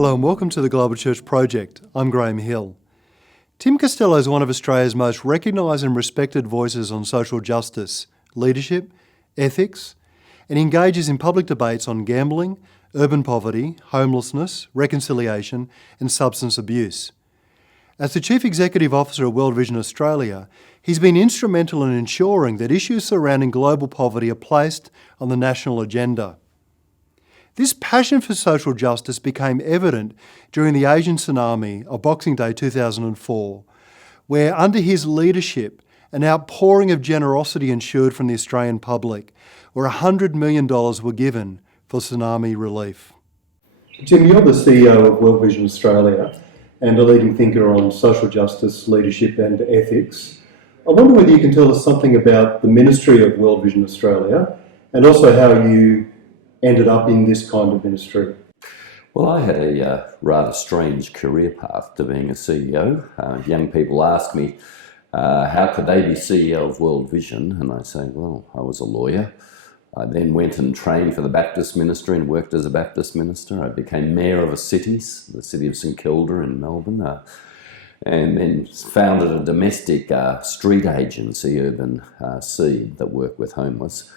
Hello and welcome to the GlobalChurch project. I'm Graham Hill. Tim Costello is one of Australia's most recognised and respected voices on social justice, leadership, ethics, and he engages in public debates on gambling, urban poverty, homelessness, reconciliation and substance abuse. As the Chief Executive Officer of World Vision Australia, he's been instrumental in ensuring that issues surrounding global poverty are placed on the national agenda. This passion for social justice became evident during the Asian tsunami of Boxing Day 2004, where under his leadership, an outpouring of generosity ensued from the Australian public, where $100 million were given for tsunami relief. Tim, you're the CEO of World Vision Australia and a leading thinker on social justice, leadership and ethics. I wonder whether you can tell us something about the ministry of World Vision Australia and also how you ended up in this kind of ministry. Well, I had a rather strange career path to being a CEO. Young people ask me, how could they be CEO of World Vision? And I say, well, I was a lawyer. I then went and trained for the Baptist ministry and worked as a Baptist minister. I became mayor of the city of St Kilda in Melbourne, and then founded a domestic street agency, Urban Seed, that worked with homeless.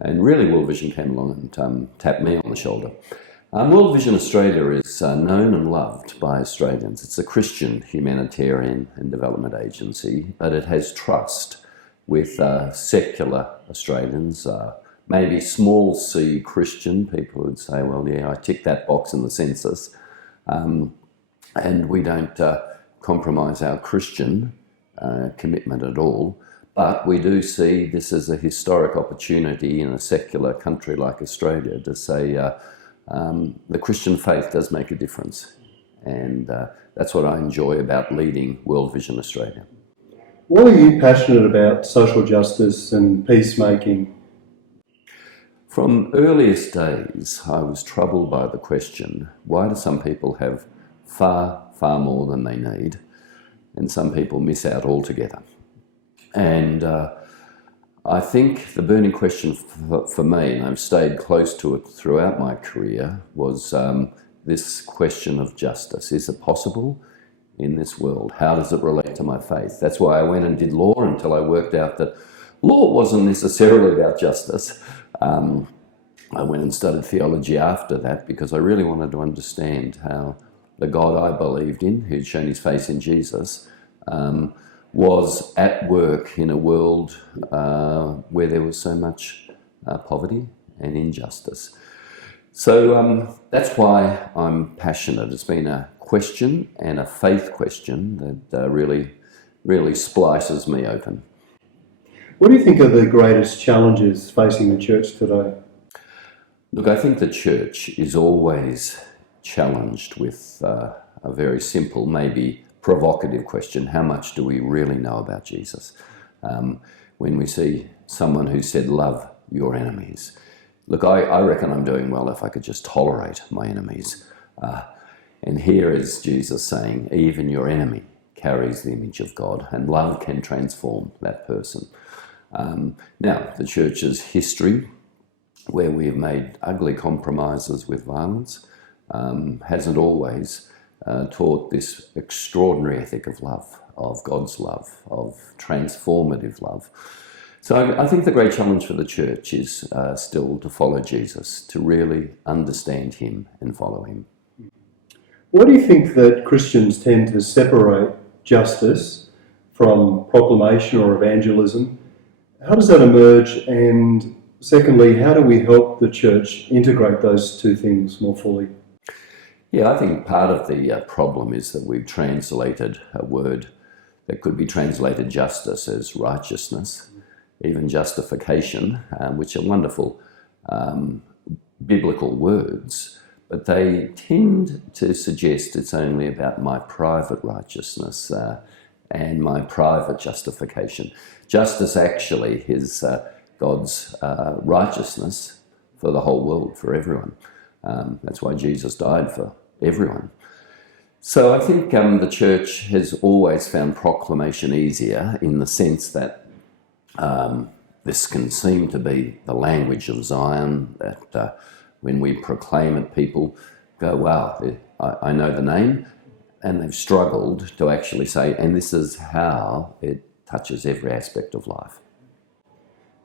And really World Vision came along and tapped me on the shoulder. World Vision Australia is known and loved by Australians. It's a Christian humanitarian and development agency, but it has trust with secular Australians, maybe small c Christian. People would say, well, yeah, I tick that box in the census. And we don't compromise our Christian commitment at all. But we do see this as a historic opportunity in a secular country like Australia to say the Christian faith does make a difference. And that's what I enjoy about leading World Vision Australia. Why are you passionate about social justice and peacemaking? From earliest days, I was troubled by the question, why do some people have far, far more than they need, and some people miss out altogether? And I think the burning question for me, and I've stayed close to it throughout my career, was this question of justice. Is it possible in this world? How does it relate to my faith? That's why I went and did law until I worked out that law wasn't necessarily about justice. I went and studied theology after that because I really wanted to understand how the God I believed in, who'd shown his face in Jesus, was at work in a world where there was so much poverty and injustice. So that's why I'm passionate. It's been a question and a faith question that really splices me open. What do you think are the greatest challenges facing the church today? Look, I think the church is always challenged with a very simple, maybe provocative question: how much do we really know about Jesus? When we see someone who said, love your enemies. Look, I reckon I'm doing well if I could just tolerate my enemies. And here is Jesus saying, even your enemy carries the image of God, and love can transform that person. Now, the church's history, where we have made ugly compromises with violence, hasn't always taught this extraordinary ethic of love, of God's love, of transformative love. So I think the great challenge for the church is still to follow Jesus, to really understand him and follow him. Why do you think that Christians tend to separate justice from proclamation or evangelism? How does that emerge? And secondly, how do we help the church integrate those two things more fully? Yeah, I think part of the problem is that we've translated a word that could be translated justice as righteousness, even justification, which are wonderful biblical words, but they tend to suggest it's only about my private righteousness and my private justification. Justice actually is God's righteousness for the whole world, for everyone. That's why Jesus died for everyone. So I think the church has always found proclamation easier in the sense that this can seem to be the language of Zion, that when we proclaim it, people go, wow, I know the name, and they've struggled to actually say, and this is how it touches every aspect of life.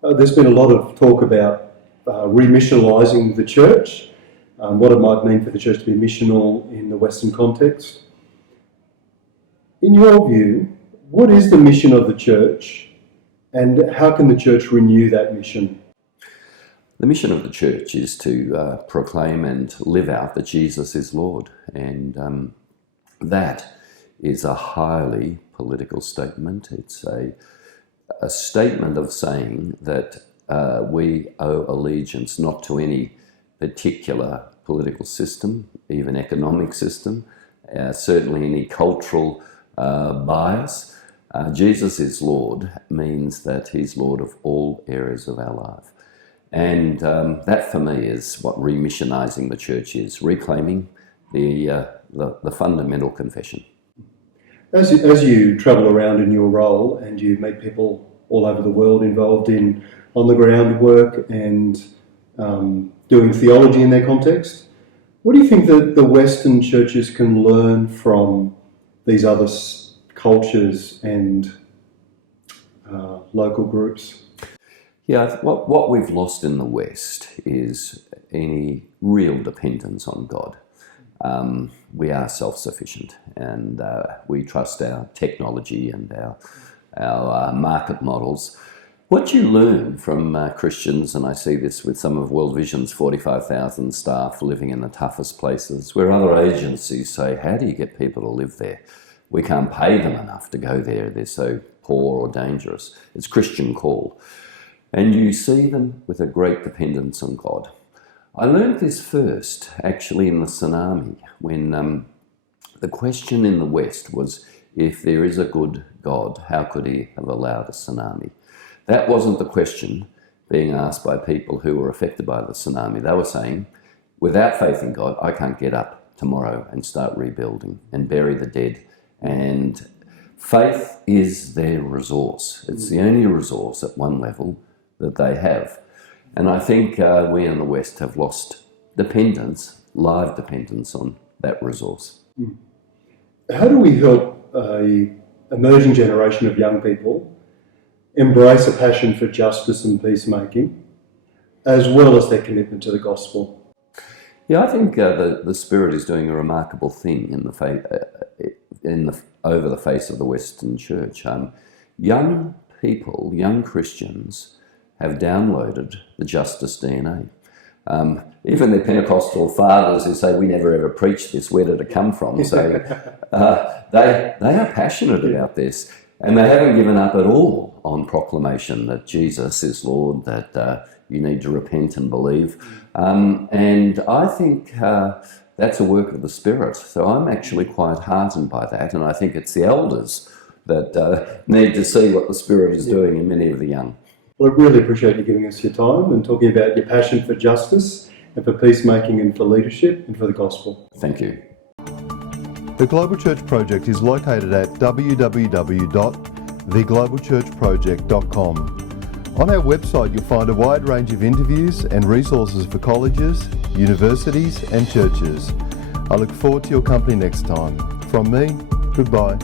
There's been a lot of talk about remissionalising the church, what it might mean for the church to be missional in the Western context. In your view, what is the mission of the church, and how can the church renew that mission? The mission of the church is to proclaim and live out that Jesus is Lord, and that is a highly political statement. It's a statement of saying that we owe allegiance not to any particular political system, even economic system, certainly any cultural bias. Jesus is Lord means that he's Lord of all areas of our life. And that for me is what remissionising the church is, reclaiming the fundamental confession. As you travel around in your role and you meet people all over the world involved in on-the-ground work and doing theology in their context, what do you think that the Western churches can learn from these other cultures and local groups? Yeah, what we've lost in the West is any real dependence on God. We are self-sufficient, and we trust our technology and our market models. What you learn from Christians, and I see this with some of World Vision's 45,000 staff living in the toughest places, where other agencies say, how do you get people to live there? We can't pay them enough to go there. They're so poor or dangerous. It's Christian call. And you see them with a great dependence on God. I learned this first, actually, in the tsunami, when the question in the West was, if there is a good God, how could he have allowed a tsunami? That wasn't the question being asked by people who were affected by the tsunami. They were saying, without faith in God, I can't get up tomorrow and start rebuilding and bury the dead. And faith is their resource. It's the only resource at one level that they have. And I think we in the West have lost dependence, live dependence on that resource. How do we help an emerging generation of young people embrace a passion for justice and peacemaking, as well as their commitment to the gospel? Yeah, I think the Spirit is doing a remarkable thing over the face of the Western Church. Young people, young Christians, have downloaded the justice DNA. Even the Pentecostal fathers who say, we never ever preached this, where did it come from? So they are passionate about this, and they haven't given up at all on proclamation that Jesus is Lord, that you need to repent and believe. And I think that's a work of the Spirit. So I'm actually quite heartened by that, and I think it's the elders that need to see what the Spirit is doing in many of the young. Well, I really appreciate you giving us your time and talking about your passion for justice and for peacemaking and for leadership and for the gospel. Thank you. The Global Church Project is located at www.theglobalchurchproject.com. On our website you'll find a wide range of interviews and resources for colleges, universities and churches. I look forward to your company next time. From me, goodbye.